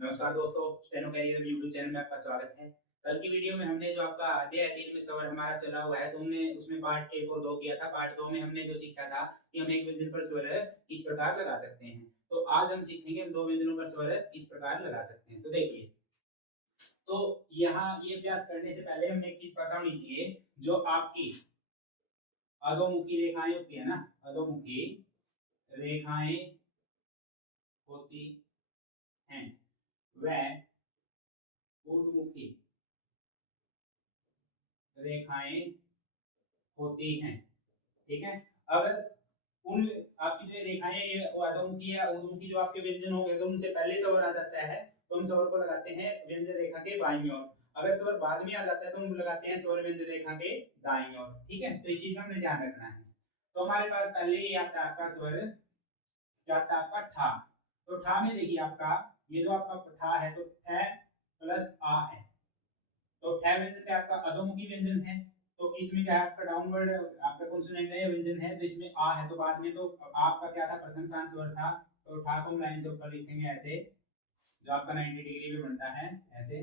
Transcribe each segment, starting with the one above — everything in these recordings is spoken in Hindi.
नमस्कार दोस्तों, स्टेनो कैरियर यूट्यूब चैनल में आपका स्वागत है। कल की वीडियो में हमने जो आपका अध्याय 3 में स्वर हमारा चला हुआ है, तो हमने उसमें पार्ट 1 और 2 किया था। पार्ट 2 में हमने जो सीखा था कि हम एक व्यंजन पर स्वर किस प्रकार लगा सकते हैं। तो आज हम सीखेंगे हम दो व्यंजनों पर स्वर किस प्रकार लगा सकते हैं। तो देखिए, तो यहाँ ये अभ्यास करने से पहले हमें एक चीज पता होनी चाहिए, जो आपकी अधोमुखी रेखाएं होती है ना, अधोमुखी रेखाएं होती हैं, वह ऊर्ध्वमुखी रेखाएं होती हैं। ठीक है। अगर उन आपकी जो रेखाएं अधोमुखी या ऊर्ध्वमुखी जो आपके व्यंजन होंगे, अगर उनसे पहले स्वर आ जाता है तो हम स्वर को लगाते हैं व्यंजन रेखा के बाईं ओर। अगर स्वर बाद में आ जाता है तो हम लगाते हैं स्वर व्यंजन रेखा के दाईं ओर। ठीक है, तो इस चीज का हमें ध्यान रखना है। तो हमारे पास पहले ही आता है आपका स्वर, क्या आता है आपका ठा। तो ठा में देखिए आपका ये जो आपका ठा है, तो ठ प्लस आ है। तो ठ व्यंजन क्या आपका अधोमुखी व्यंजन है। तो इसमें क्या है आपका डाउनवर्ड आपका कॉन्सोनेंट है, व्यंजन है, तो इसमें आ है। तो बाद में तो आपका क्या था, प्रथम स्थान स्वर था, तो ठा को हम लाइन से ऊपर लिखेंगे ऐसे, जो आपका 90 डिग्री में बनता है ऐसे।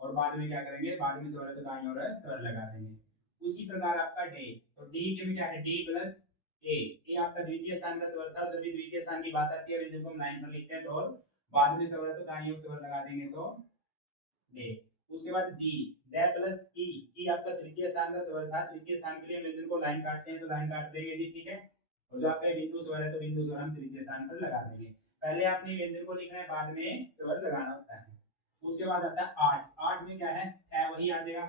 और बाद में क्या करेंगे, बाद में स्वर तो दाईं ओर स्वर लगा देंगे। उसी प्रकार आपका डे, तो डी के में क्या है, डी प्लस ए। ए आपका द्वितीय स्थान का स्वर था। जब भी द्वितीय स्थान की बात आती है व्यंजन को हम लाइन पर लिखते हैं, तो बाद में स्वर है तो दाईं ओर स्वर लगा देंगे, तो डे। उसके बाद डी, डे प्लस ई। ई आपका तृतीय स्थान का स्वर था। तृतीय स्थान के लिए व्यंजन को लाइन काटते हैं, तो लाइन काट देंगे जी, ठीक है। और जो आपका बिंदु स्वर है, तो बिंदु स्वर हम तृतीय स्थान पर लगा देंगे। पहले आपने व्यंजन को लिखना है, बाद में स्वर लगाना होता है। उसके बाद आता है आठ। आठ में क्या है वही आ जाएगा।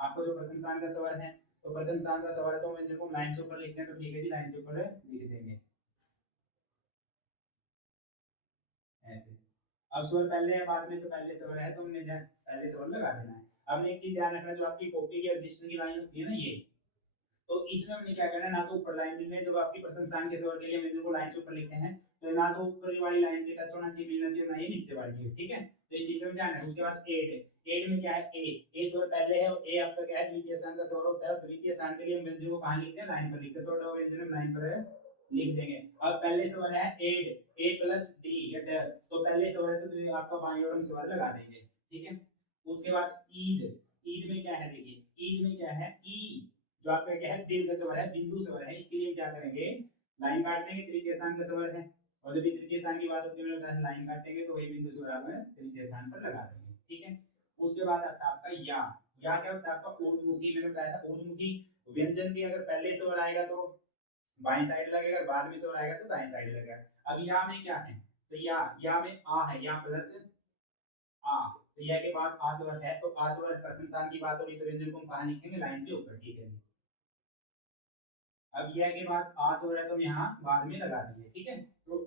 आपको जो प्रथम स्थान का स्वर है, तो प्रथम स्थान का स्वर है, तो व्यंजन को लाइन से ऊपर लिखते हैं, तो ठीक है जी, लाइन से ऊपर लिख देंगे ऐसे। अब स्वर पहले है बाद में, तो पहले स्वर है तो हमने पहले स्वर लगा देना है। अब एक चीज ध्यान रखना, जो आपकी कॉपी की रजिस्टर की लाइन होती है ना ये, तो इसमें हमने क्या करना है, ना तो ऊपर लाइन लिखना है। जब आपकी प्रथम स्थान के स्वर के लिए व्यंजन को लाइन से ऊपर लिखते हैं, तो ना तो ऊपर वाली लाइन के टच होना चाहिए, मिलना चाहिए, ना ही नीचे वाली के। ठीक है, तो इस चीज में ध्यान रखना। उसके बाद एड। एड में क्या है, ए स्वर पहले है, और ए आपका क्या है, द्वितीय स्थान का स्वर होता है। और द्वितीय स्थान के लिए हम व्यंजन को कहां लिखते हैं, लाइन पर लिखते हैं, तो व्यंजन हम लाइन पर लिख देंगे। अब पहले स्वर है एड, ए प्लस डी या ड, तो पहले स्वर है तो आपका बाईं ओर हम स्वर लगा देंगे। ठीक है। उसके बाद ईद। ईद में क्या है, देखिए ईद में क्या है, ई जो आपका क्या है, दीर्घ स्वर है, बिंदु स्वर है। इसके लिए क्या करेंगे, लाइन काट देंगे, तृतीय स्थान का स्वर है। और जब तृतीय स्थान की बात होती है, लाइन काटेंगे, तो वही बिंदु स्वर आप तृतीय स्थान पर लगा देंगे। ठीक है। उसके बाद आता है आपका या। या क्या होता है आपका ऊर्ध्वमुखी। मैंने बताया था ऊर्ध्वमुखी व्यंजन के अगर पहले स्वर आएगा तो बाईं साइड लगेगा, बाद में स्वर आएगा तो दाईं साइड लगेगा। अब या में क्या है, तो या में आ है, या प्लस आ। तो या के बाद आ स्वर है, तो आ स्वर प्रथम स्थान की बात हो रही, तो व्यंजन को हम कहां लिखेंगे, लाइन से ऊपर। ठीक है जी। अब यह के बाद आ स्वर है, तो हम यहाँ बाद में लगा देंगे। ठीक है। तो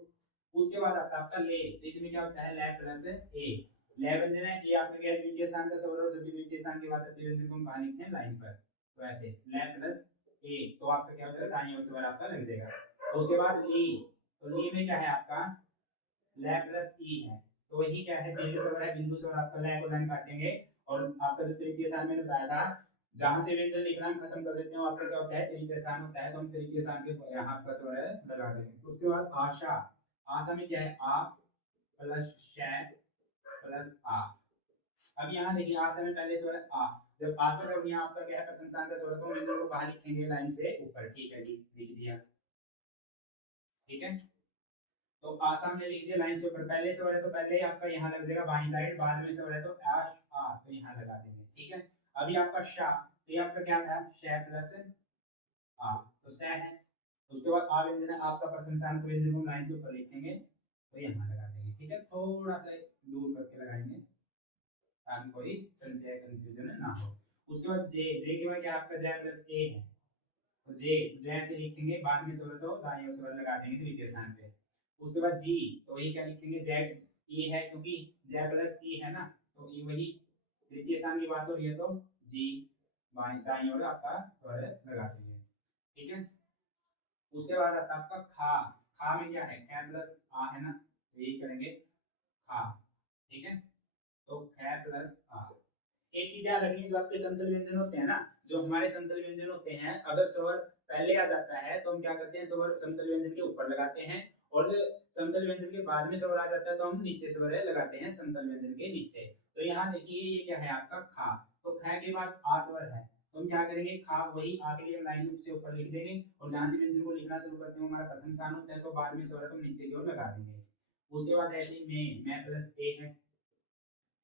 उसके बाद आता है आपका ले। तो इसमें क्या होता है, ले प्लस ए। ले व्यंजन है, ए आपका क्या है, द्वितीय स्थान का स्वर, और जब भी द्वितीय स्थान की बात आती है व्यंजन को हम कहां लिखते हैं, लाइन पर। तो ऐसे ले प्लस ए, तो आपका क्या हो जाएगा, दाईं ओर स्वर आपका लग जाएगा। उसके बाद ली। तो ली में क्या है आपका, ले प्लस ई है, तो वही क्या है, दीर्घ स्वर है, बिंदु स्वर आपका। ले को लाइन काटेंगे, और आपका जो तृतीय स्थान मैंने बताया था, जहां से व्यंजन लिखना हम खत्म कर देते हैं, आपका क्या होता है, तृतीय स्थान होता है, तो हम तृतीय स्थान के यहाँ पर स्वर लगा देंगे। उसके बाद आशा। आशा में क्या है, आ प्लस श प्लस आ। अब यहाँ देखिए आशा में पहले स्वर है आ। जब आ तो जब यहाँ आपका क्या है, प्रथम स्थान का स्वर, तो व्यंजन को कहाँ लिखेंगे, लाइन से ऊपर। ठीक है जी, लिख दिया। ठीक है। तो आसाम ने लिख दिया लाइन से ऊपर। पहले स्वर है तो पहले ही आपका यहाँ लग जाएगा बाईं साइड, बाद में स्वर है तो आश आ, तो यहाँ लगा देंगे। ठीक है। अभी आपका शा, तो ये आपका क्या था, श प्लस आ, तो स है। उसके बाद आ व्यंजन है आपका प्रथम स्थान, तो व्यंजन को हम लाइन से ऊपर लिखेंगे, तो यहाँ लगा देंगे। ठीक है, थोड़ा सा दूर करके लगाएंगे, ताकि कोई संशय कंफ्यूजन ना हो। उसके बाद जे। जे के बाद क्या आपका जे प्लस ए है, तो जे जे से लिखेंगे, बाद में स्वर तो दाईं ओर स्वर लगा देंगे द्वितीय स्थान पे। उसके बाद जी, तो वही क्या लिखेंगे, जेड ई है, क्योंकि जे प्लस ई है ना, तो ये वही तृतीय स्थान की बात हो रही है, तो जी दाईं ओर आपका स्वर लगा देंगे। ठीक है। उसके बाद आता है आपका खा। खा में क्या है, ख प्लस आ है ना, तो यही करेंगे खा। ठीक है, तो ख प्लस आ। एक चीज ध्यान रखनी, जो आपके समतल व्यंजन होते हैं ना, जो हमारे समतल व्यंजन होते हैं, अगर स्वर पहले आ जाता है तो हम क्या करते हैं, स्वर समतल व्यंजन के ऊपर लगाते हैं, और जो समतल व्यंजन के बाद में स्वर आ जाता है तो हम नीचे स्वर लगाते हैं समतल व्यंजन के नीचे। तो यहाँ देखिए ये क्या है आपका खा, तो ख के बाद आ स्वर है तो हम क्या करेंगे खा वही आ के लिए लाइन से ऊपर लिख देंगे और जहां से व्यंजन को लिखना शुरू करते हैं हमारा प्रथम स्थान होता है तो बाद में स्वर हम नीचे की ओर लगा देंगे। उसके बाद ऐसे में प्लस ए है,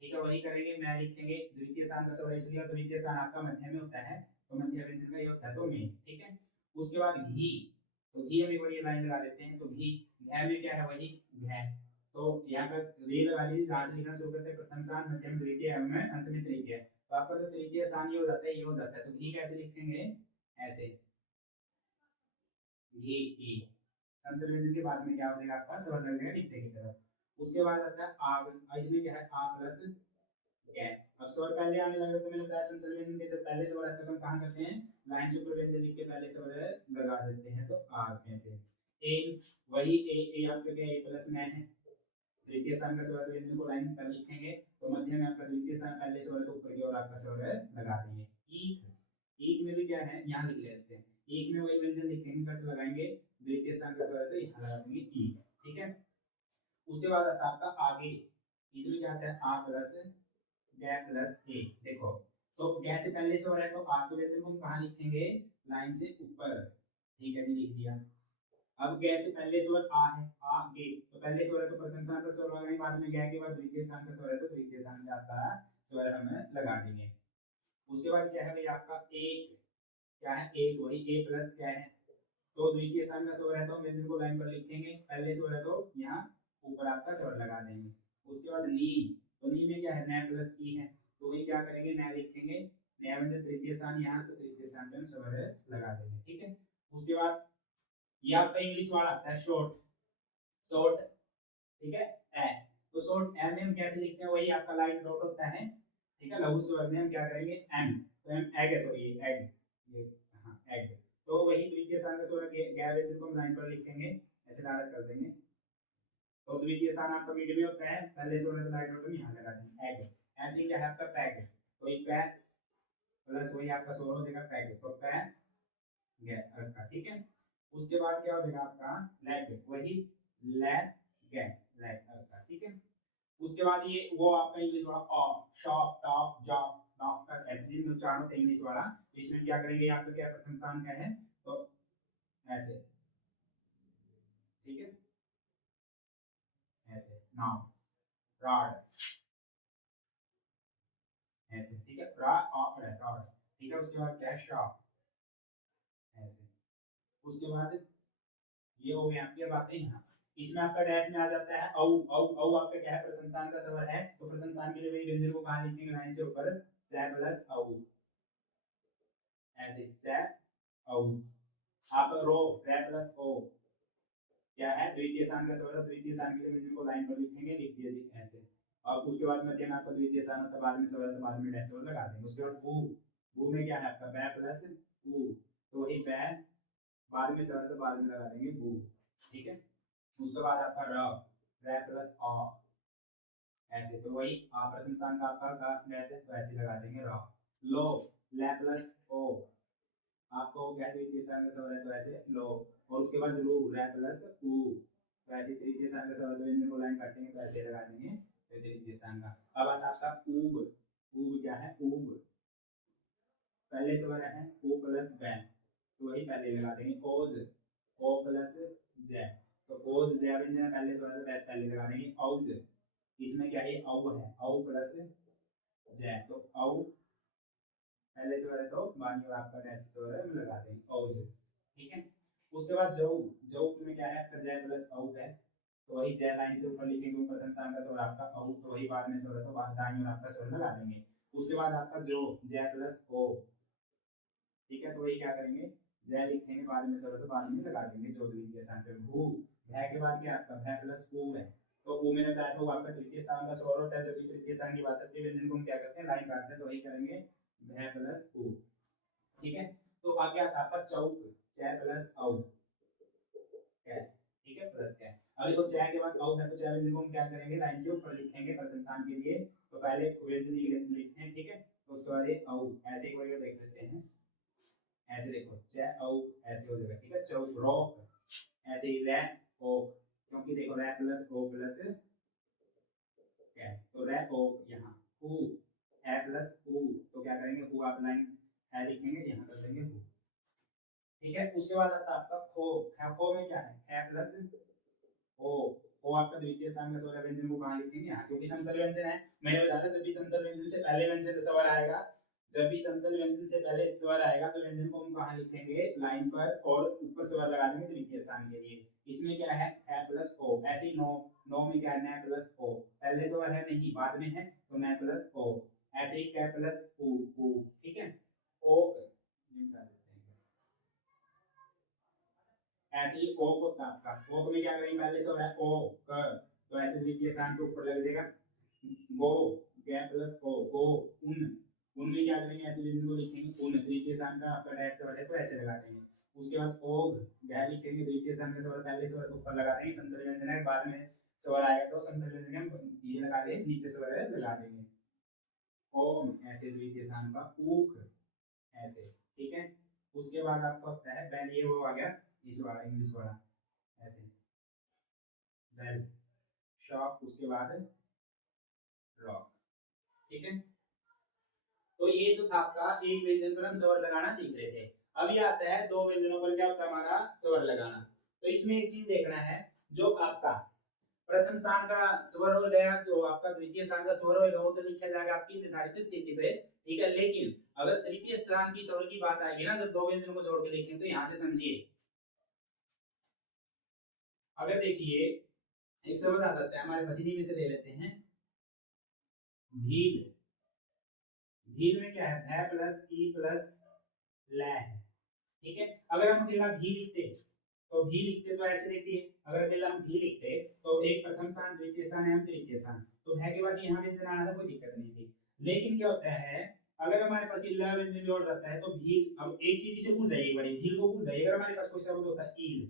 ठीक है वही करेंगे मैं लिखेंगे द्वितीय स्थान का स्वर इसलिए द्वितीय स्थान आपका मध्य में होता है तो मध्य व्यंजन का ये होता है तो में, ठीक है। उसके बाद घी, तो घी हम एक बार ये लाइन लगा देते हैं तो घी घ में क्या है वही घ, तो यहाँ पर रे लगा लीजिए जहां से लिखना शुरू करते हैं प्रथम स्थान मध्यम द्वितीय में अंत में तृतीय, तो आपका जो तृतीय स्थान ये हो जाता है ये हो जाता है तो घी कैसे लिखेंगे ऐसे घी ई, समतल व्यंजन के बाद में क्या हो जाएगा आपका स्वर लग जाएगा नीचे की तरफ। उसके बाद आता है आग, इसमें क्या है आ प्लस गैप, अब स्वर पहले आने लगे तो मैंने बताया समतल व्यंजन के जब पहले स्वर आता है तो हम कहां करते हैं लाइन से ऊपर व्यंजन लिख के पहले स्वर लगा देते हैं तो आग ऐसे। ए वही ए आपका क्या ए प्लस में है द्वितीय स्थान का स्वर व्यंजन को लाइन पर लिखेंगे तो मध्य में आपका द्वितीय स्थान पहले स्वर तो ऊपर की ओर आपका स्वर लगा देंगे। ईख, ईख में भी क्या है यहाँ लिख लेते हैं ईख में वही व्यंजन लिखेंगे कट लगाएंगे द्वितीय स्थान का स्वर तो यहाँ लगा देंगे ईख, ठीक है। उसके बाद आता है आपका आगे, इसमें क्या आता है आ प्लस गै प्लस ए, देखो तो गै से पहले स्वर है तो आ तो व्यंजन को हम कहाँ लिखेंगे लाइन से ऊपर, ठीक है जी लिख दिया। अब गै से पहले स्वर आ है आ गे, तो पहले स्वर है तो प्रथम स्थान पर स्वर लगाएंगे बाद में गै के बाद द्वितीय स्थान का स्वर है तो द्वितीय स्थान में आपका स्वर हम लगा देंगे। उसके बाद क्या है भाई आपका एक, क्या है एक वही ए प्लस क्या है तो द्वितीय स्थान का स्वर है तो हम व्यंजन को लाइन पर लिखेंगे पहले स्वर है तो यहाँ ऊपर आपका स्वर लगा देंगे। उसके बाद नी, तो नी में क्या है न प्लस ई है तो वही क्या करेंगे न लिखेंगे, नया व्यंजन तृतीय स्थान यहाँ तो तृतीय स्थान पे हम स्वर लगा देंगे, ठीक है। उसके बाद ये आपका इंग्लिश वाला आता है शॉर्ट, शॉर्ट ठीक है ए, तो शॉर्ट एम में हम कैसे लिखते हैं वही आपका लाइन डॉट होता है, ठीक है। लघु स्वर में हम क्या करेंगे एम, तो एम एग है सॉरी एग ये हां एग, तो वही द्वितीय स्थान का स्वर गैर व्यंजन को हम लाइन पर लिखेंगे ऐसे डायरेक्ट कर देंगे तो द्वितीय स्थान आपका मिड में होता है पहले स्वर तो लाइन डॉट यहां लगा देंगे एग। ऐसे क्या है आपका पैग, तो ये पैग प्लस वही आपका स्वर हो जाएगा पैग तो पैग गैर का, ठीक है। उसके बाद क्या हो जाएगा आपका लेग, वही लेग गैर लेग का, ठीक है। उसके बाद ये वो आपका इंग्लिश वाला शॉप टॉप जॉब डॉक्टर ऐसे जिन उच्चारण होते हैं इंग्लिश वाला, इसमें क्या करेंगे आपका क्या प्रथम स्थान का है तो ऐसे, ठीक है ऐसे नाउ रॉड ऐसे, ठीक है रॉड, ठीक है। उसके बाद क्या शॉप ऐसे। उसके बाद ये हो गया आपकी बातें यहाँ, इसमें आपका डैश में आ जाता है औ औ औ आपका क्या है प्रथम स्थान का स्वर है तो प्रथम स्थान के लिए वही व्यंजन को कहां लिखेंगे लाइन से ऊपर से प्लस औ ऐसे से औ। आप रो रे प्लस ओ क्या है द्वितीय स्थान का स्वर है द्वितीय स्थान के लिए व्यंजन को लाइन पर लिखेंगे लिख दिया ऐसे। और उसके बाद मध्य में आपका द्वितीय स्थान होता है बाद में स्वर है तो बाद में डैश लगा देंगे। उसके बाद ऊ, ऊ में क्या है आपका बै प्लस ऊ, तो वही बै बाद में स्वर है तो बाद में लगा देंगे बू, ठीक है। उसके बाद आपका र प्लस अ ऐसे, तो वही प्रथम स्थान का आपका ऐसे तो ऐसे लगा देंगे र। लो ले प्लस ओ, आपको क्या द्वितीय स्थान का स्वर है तो ऐसे लो, और उसके बाद रू रे प्लस ऊ, तो ऐसे तृतीय स्थान का स्वर व्यंजन को लाइन काटेंगे तो ऐसे लगा देंगे तृतीय स्थान का। अब आता आपका ऊब, ऊब क्या है ऊब पहले स्वर है ओ प्लस बै, तो वही पहले लगा देंगे ओज ओ प्लस जे, तो ओज जे व्यंजन पहले स्वर है तो पहले लगा देंगे औज, इसमें क्या है औ है औ प्लस जे, तो औ पहले स्वर है तो बाकी और आपका डैश स्वर है लगा देंगे औज, ठीक है। उसके बाद जौ, जौ में क्या है आपका जय प्लस औ है तो वही जय लाइन से ऊपर लिखेंगे प्रथम स्थान का स्वर आपका औ, तो वही बाद में स्वर है तो बाद दाईं ओर आपका स्वर लगा देंगे। उसके बाद आपका जो जय प्लस ओ, ठीक है, तो वही क्या करेंगे जय लिखेंगे बाद में स्वर है तो बाद में लगा देंगे जो द्वितीय स्थान पे भू, भय के बाद क्या आपका भय प्लस ऊ है, तो ऊ मैंने बताया था वो आपका तृतीय स्थान का स्वर होता है जब भी तृतीय स्थान की बात आती है व्यंजन को हम क्या करते हैं लाइन काटते हैं तो वही करेंगे भय प्लस ऊ, ठीक है। तो आ गया था आपका चौक च प्लस औ क्या, ठीक है प्लस क्या, अब देखो च के बाद औ है तो च व्यंजन को हम क्या करेंगे लाइन से ऊपर लिखेंगे प्रथम स्थान के लिए, तो पहले व्यंजन लिखते हैं, ठीक है। तो उसके बाद ये औ ऐसे एक बार देख लेते हैं ऐसे देखो च औ ऐसे हो जाएगा, ठीक है। चौक रॉक ऐसे ही रे ओक क्योंकि देखो रे प्लस ओ प्लस क्या, तो रे ओ यहाँ हु है प्लस हु, तो क्या करेंगे हु आप लाइन है लिखेंगे, यहाँ कर देंगे हु। ठीक है, उसके बाद आता है आपका खो। खो में क्या है प्लस ओ। ओ आपका द्वितीय स्थान का स्वर है, व्यंजन को कहाँ लिखेंगे यहाँ, क्योंकि समतल व्यंजन है। मैंने बताया जब भी समतल व्यंजन से पहले व्यंजन स्वर आएगा, जब भी समतल व्यंजन से पहले स्वर आएगा तो व्यंजन को हम कहाँ लिखेंगे, लाइन पर, और ऊपर स्वर लगा देंगे द्वितीय स्थान के लिए। इसमें क्या है प्लस ओ। ऐसे ही नो, नो में क्या है न प्लस ओ, पहले स्वर है नहीं बाद में है तो न प्लस ओ। ऐसे ही कै प्लस उ उ। ठीक है, ओ ऐसे ही ओ को आपका ओ में क्या करेंगे, पहले स्वर है ओ क, तो ऐसे द्वितीय स्थान के ऊपर लग जाएगा गो, गैप प्लस ओ गो उन। उन में क्या करेंगे, ऐसे व्यंजन को लिखेंगे उन, द्वितीय स्थान का आपका डैश स्वर है तो ऐसे लगा देंगे। उसके बाद ओग गै लिखेंगे, द्वितीय स्थान का स्वर पहले स्वर तो ऊपर लगा देंगे, समतल व्यंजन है बाद में स्वर आएगा तो समतल व्यंजन हम ये लगा देंगे, नीचे स्वर है लगा देंगे। ओम ऐसे द्वितीय स्थान का ऊख ऐसे। ठीक है, उसके बाद आपको है पहले ये वो आ गया इस वाला इंग्लिश वाला ऐसे वेल शॉप, उसके बाद रॉक। ठीक है, तो ये जो था आपका एक व्यंजन पर हम स्वर लगाना सीख रहे थे। अभी आता है दो व्यंजनों पर क्या होता है हमारा स्वर लगाना। तो इसमें एक चीज देखना है, जो आपका प्रथम स्थान का स्वर हो गया तो आपका द्वितीय स्थान का स्वर होगा, वो तो लिखा जाएगा आपकी निर्धारित स्थिति पे। ठीक है, लेकिन अगर तृतीय स्थान की स्वर की बात आएगी ना, तो दो व्यंजनों को जोड़ के लिखें, तो यहां से समझिए। अगर देखिए एक शब्द आ जाता है हमारे पसीने में से ले लेते हैं भील। भील में क्या है भै प्लस ई प्लस लै है। ठीक है, अगर हम अकेला भी लिखते तो भी लिखते तो ऐसे लिखिए, अगर अकेला हम भी लिखते तो एक प्रथम स्थान द्वितीय स्थान एवं तृतीय स्थान, तो भै के बाद यहाँ व्यंजन आना था, कोई दिक्कत नहीं थी। लेकिन क्या होता है अगर हमारे पास इल्ला व्यंजन जोड़ जाता है तो भी, अब एक चीज इसे भूल जाइए, एक बार भील को भूल जाइए। अगर हमारे पास कोई शब्द होता है ईल,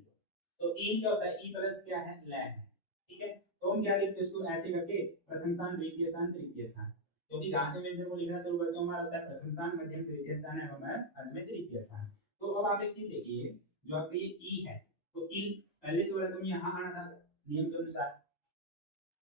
तो ईल क्या होता है ई प्लस क्या है लै है। ठीक है, तो हम क्या लिखते हैं इसको ऐसे करके प्रथम स्थान द्वितीय स्थान तृतीय स्थान, क्योंकि जहां से व्यंजन को लिखना शुरू करते हैं हमारा होता है प्रथम स्थान मध्यम तृतीय स्थान एवं अंत में तृतीय स्थान। तो अब आप एक चीज देखिए, जो आपका ये ई है तो ई पहले से वाला तुम यहाँ आना था नियम के अनुसार।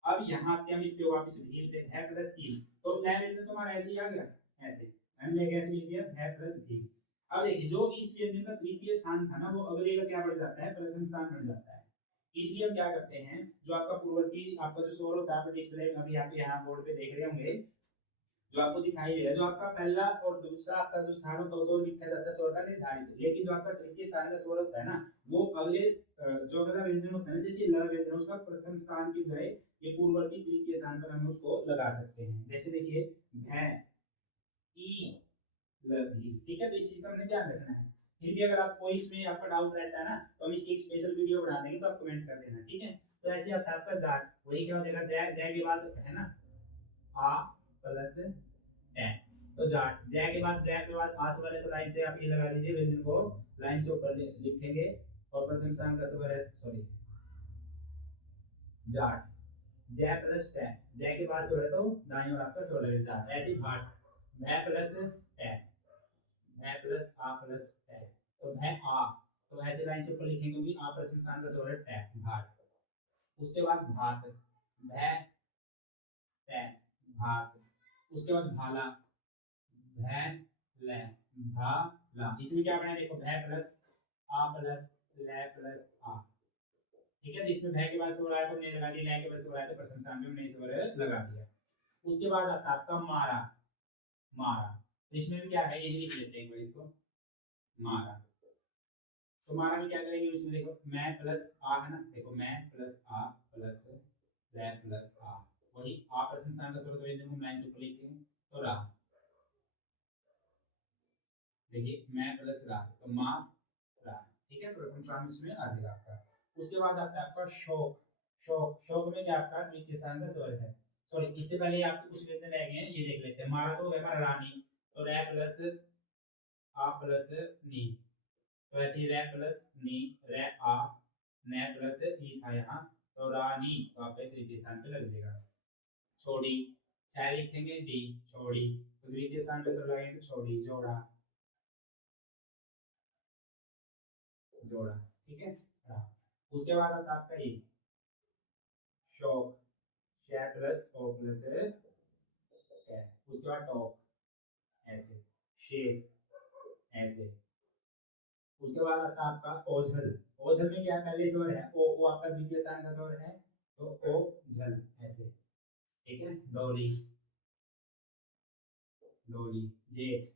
अब यहाँ आते हम इस पे वापस भील पे है प्लस ई, तो लै व्यंजन तुम्हारा ऐसे ही आ गया ऐसे, हमने कैसे लिख दिया है प्लस भील। अब देखिए जो इस व्यंजन का तृतीय स्थान था ना, वो अगले का क्या बढ़ जाता है प्रथम स्थान बढ़ जाता है। इसलिए हम क्या करते हैं, जो आपका पूर्ववर्ती आपका जो स्वर होता है डिस्प्ले में अभी आप यहाँ बोर्ड पे देख रहे होंगे, जो आपको दिखाई दे रहा है, जो आपका पहला और दूसरा आपका जो स्थान होता है तो लिखा जाता है स्वर का निर्धारित, लेकिन जो आपका तृतीय स्थान का स्वर होता है ना, वो अगले जो अगला व्यंजन होता है ना, जैसे ल व्यंजन उसका प्रथम स्थान की बजाय ये पूर्ववर्ती तृतीय स्थान पर हम उसको लगा सकते हैं। जैसे देखिए भै ई ल भी। ठीक है, तो इस चीज का हमने ध्यान रखना है। फिर भी अगर आपको इसमें आपका डाउट रहता है ना, तो हम इसकी एक स्पेशल वीडियो बना देंगे, तो आप कमेंट कर देना। ठीक है, तो ऐसे आता है आपका जाट, वही क्या हो जाएगा जय, जय के बाद है ना आ प्लस ए, तो जाट जय के बाद आ स्वर है तो लाइन से आप ये लगा लीजिए, व्यंजन को लाइन से ऊपर लिखेंगे, और प्रथम स्थान का स्वर है सॉरी जाट, जय प्लस टे, जय के बाद स्वर है तो दाईं ओर आपका स्वर लगेगा जाट। ऐसे ही भाट भै प्लस टे, भै प्लस आ प्लस टे, तो भै आ, तो ऐसे लाइन से ऊपर लिखेंगे क्योंकि आ प्रथम स्थान का स्वर है टे भाट। उसके बाद भात भै टे भात, उसके बाद भाला भै ले भाला। इसमें क्या बना देखो भै प्लस आ प्लस ले प्लस आ। ठीक है, तो इसमें भै के बाद स्वर आया तो हमने लगा दिया, ले के बाद स्वर आया तो प्रथम स्थान में हमने स्वर लगा दिया। उसके बाद आता आपका मारा, मारा, तो इसमें भी क्या है यही लिख लेते हैं इसको मारा। तो मारा में क्या करेंगे, इसमें देखो मैं प्लस आ है ना, देखो मैं प्लस आ प्लस ले प्लस आ, वही आ प्रथम स्थान का स्वर व्यंजन को लाइन से ऊपर लिखेंगे तो रा। देखिए मैं प्लस रा तो मा रा। ठीक है, प्रथम स्थान इसमें आ जाएगा आपका। उसके बाद आता है आपका शोक, शोक, शोक में क्या आपका द्वितीय स्थान का स्वर है। सॉरी इससे पहले आपके कुछ व्यंजन रह गए हैं, ये देख लेते हैं। मारा तो हो गया हमारा रानी, तो रे प्लस आ प्लस नी, तो ऐसे ही रे प्लस नी रे आ ने प्लस ई था यहाँ, तो रानी तो आपके तृतीय स्थान पे लग जाएगा। छोड़ी चाहे लिखेंगे डी छोड़ी, तो द्वितीय स्थान पे स्वर लगेंगे तो छोड़ी जोड़ा, जोड़ा। ठीक है, उसके बाद आता आपका ये शॉक, शै प्लस ओ प्लस कै, उसके बाद टॉक ऐसे, शेप ऐसे, उसके बाद आता है आपका ओझल। ओझल में क्या है, पहले स्वर है ओ, वो आपका द्वितीय स्थान का स्वर है तो ओझल ऐसे, ठीक है। डोली, डोली, जेट,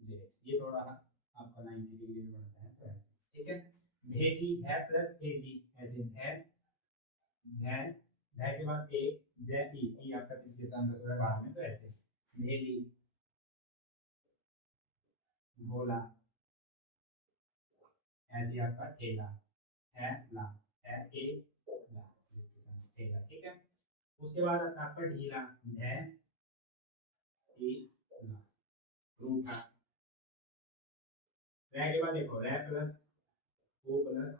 जेट, ये थोड़ा आपका 90 डिग्री में बनता है तो ऐसे, ठीक है। भेजी, भै प्लस एजी ऐसे, भै, भै, भै के बाद ए, जै ई, ई आपका तृतीय स्थान का स्वर है बाद में तो ऐसे, भेली, भोला ऐसे आपका ठेला, है ला, है ए ला, तृतीय स्थान ठेला, ठीक है। उसके बाद आता है आपका ढीला, ढै ई ला, रूठा, रै के बाद देखो रै प्लस ओ प्लस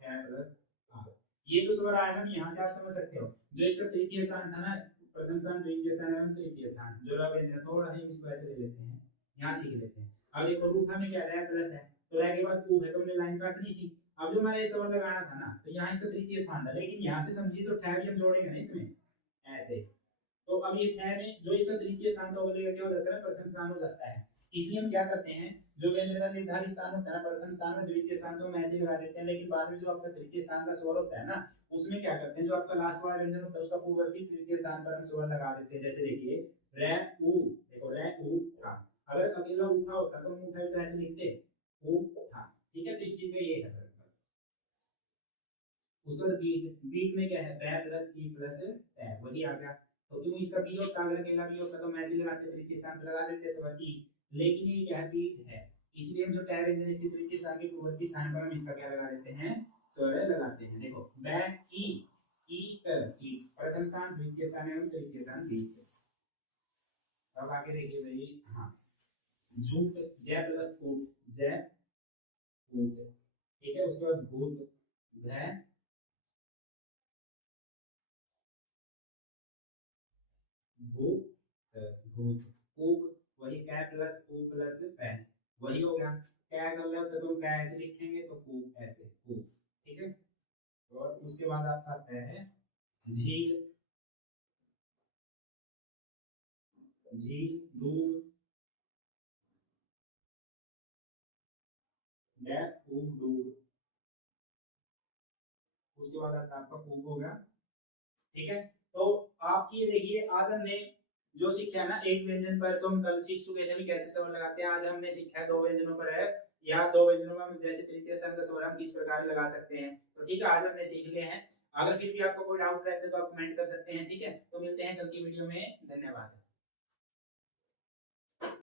है प्लस आ, ये जो स्वर आया ना यहाँ से आप समझ सकते हो, जो इसका तृतीय स्थान था ना, प्रथम स्थान, द्वितीय स्थान एवं तृतीय स्थान, जो व्यंजन थोड़ा सा इसको ऐसे ले लेते हैं, यहाँ सीख लेते हैं। अब देखो रूठा में क्या रै प्लस है, तो रै के बाद ऊ है तो हमने लाइन काटनी थी। अब जो हमारा ये स्वर लगाना था ना, तो यहाँ इसका तृतीय स्थान था, लेकिन यहाँ से समझिए तो ठै भी हम जोड़ेंगे ना इसमें ऐसे, तो अब ये ठै में जो इसका तृतीय स्थान था वो लेकर क्या हो जाता है, प्रथम स्थान हो जाता है। इसलिए हम क्या करते हैं, जो व्यंजन का निर्धारित स्थान होता है ना, प्रथम स्थान में द्वितीय स्थान तो हम ऐसे ही लगा देते हैं, लेकिन बाद में जो आपका तृतीय स्थान का स्वर होता है ना, उसमें क्या करते हैं, जो आपका लास्ट वाला व्यंजन होता है उसका पूर्ववर्ती तृतीय स्थान पर हम स्वर लगा देते हैं। जैसे देखिए रै उ, देखो रै उ ठा, अगर अकेला उठा होता तो हम उठा तो ऐसे लिखते उ ठा, ठीक है। तो इस चीज में ये है फर्क बस। उसके बाद बीट, बीट में क्या है, रै प्लस ई प्लस टे, वही आ गया। तो क्यों इसका बी होता, अगर अकेला बी होता तो हम ऐसे लगाते, तृतीय स्थान पे लगा देते स्वर ई, लेकिन ये क्या है, बीट है, इसलिए हम जो टै व्यंजन इसके तृतीय स्थान के पूर्ववर्ती स्थान पर हम इसका क्या लगा देते हैं, स्वर लगाते हैं। देखो बै ई, ई ई प्रथम स्थान, द्वितीय स्थान एवं तृतीय स्थान बीट। अब आगे देखिए भाई, हाँ झूठ, जै प्लस ऊट, जै ऊट, ठीक है। उसके बाद भूत, भै भूत, भूत, कूप, वही कै प्लस ऊ प्लस पै, वही हो गया। कै कर ले तो तुम कै ऐसे लिखेंगे तो कूप ऐसे, कूप, ठीक है। और उसके बाद आपका आता है झील, झील, डूब, डैप ऊप डूब, उसके बाद आता है आपका कूप हो गया, ठीक है। तो आपकी ये देखिए, आज हमने जो सीखा है ना, एक व्यंजन पर तो हम कल सीख चुके थे भी कैसे स्वर लगाते हैं, आज हमने सीखा है दो व्यंजनों पर है, या दो व्यंजनों में हम जैसे तृतीय स्थान का स्वर हम किस प्रकार लगा सकते हैं। तो ठीक है, आज हमने सीख लिए हैं। अगर फिर भी आपको कोई डाउट रहता है तो आप कमेंट कर सकते हैं, ठीक है। तो मिलते हैं कल की वीडियो में, धन्यवाद।